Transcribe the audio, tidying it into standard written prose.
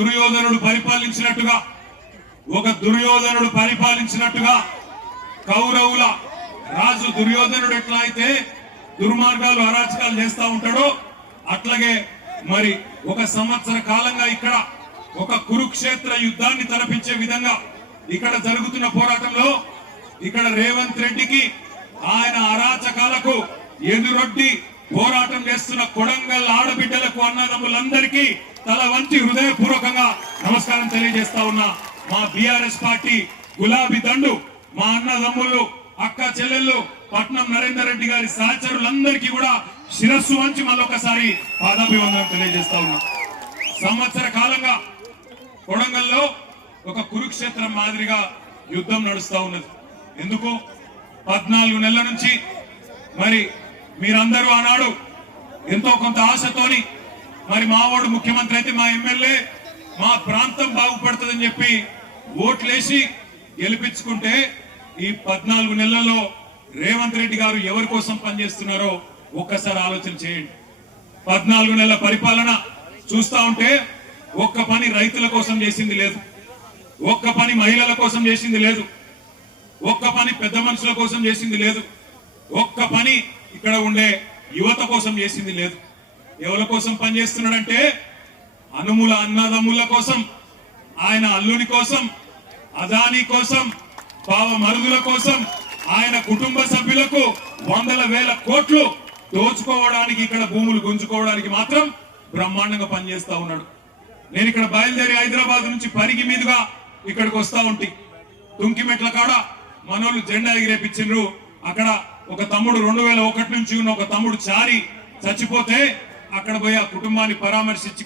దుర్యోధనుడు పరిపాలించినట్టుగా కౌరవుల రాజు దుర్యోధనుడు ఎట్లా అయితే దుర్మార్గాలు అరాచకాలు చేస్తా ఉంటాడో అట్లాగే మరి ఒక సంవత్సర కాలంగా ఇక్కడ ఒక కురుక్షేత్ర యుద్ధాన్ని తలపించే విధంగా ఇక్కడ జరుగుతున్న పోరాటంలో ఇక్కడ రేవంత్ రెడ్డికి ఆయన అరాచకాలకు ఎదురొడ్డి పోరాటం చేస్తున్న కొడంగల్ ఆడబిడ్డలకు అన్నదమ్ములందరికీ తల వంచి హృదయపూర్వకంగా నమస్కారం తెలియజేస్తా ఉన్నా. మా బీఆర్ఎస్ పార్టీ గులాబీ దండు మా అన్నదమ్ములు అక్క చెల్లెళ్ళు పట్నం నరేందర్ రెడ్డి గారి సహచరులందరికీ కూడా శిరస్సు వంచి మళ్ళొకసారి పాదాభివందనం తెలియజేస్తా ఉన్నా. సంవత్సర కాలంగా కొడంగల్లో ఒక కురుక్షేత్రం మాదిరిగా యుద్ధం నడుస్తా ఉన్నది. ఎందుకు 14 నెలల నుంచి మరి మీరందరూ ఆనాడు ఎంతో కొంత ఆశతోని మరి మావాడు ముఖ్యమంత్రి అయితే మా ఎమ్మెల్యే మా ప్రాంతం బాగుపడుతుందని చెప్పి ఓట్లేసి గెలిపించుకుంటే ఈ 14 నెలల్లో రేవంత్ రెడ్డి గారు ఎవరి కోసం పనిచేస్తున్నారో ఒక్కసారి ఆలోచన చేయండి. 14 నెలల పరిపాలన చూస్తా ఉంటే ఒక్క పని రైతుల కోసం చేసింది లేదు, ఒక్క పని మహిళల కోసం చేసింది లేదు, ఒక్క పని పెద్ద మనుషుల కోసం చేసింది లేదు, ఒక్క పని ఇక్కడ ఉండే యువత కోసం చేసింది లేదు. ఎవరి కోసం పనిచేస్తున్నాడంటే అనుముల అన్నదమ్ముల కోసం, ఆయన అల్లుని కోసం, అదానీ కోసం, పావ మరుదుల కోసం, ఆయన కుటుంబ సభ్యులకు వందల వేల కోట్లు దోచుకోవడానికి ఇక్కడ భూములు గుంజుకోవడానికి మాత్రం బ్రహ్మాండంగా పనిచేస్తా ఉన్నాడు. నేను ఇక్కడ బయలుదేరి హైదరాబాద్ నుంచి పరిగి మీదుగా ఇక్కడికి వస్తా ఉంటే తుంకిమెట్ల కాడ మనోళ్ళు జెండా ఎగిరేపించిండ్రు. అక్కడ ఒక తమ్ముడు 2001 నుంచి ఉన్న ఒక తమ్ముడు చారి చచ్చిపోతే అక్కడ పోయి ఆ కుటుంబాన్ని పరామర్శించి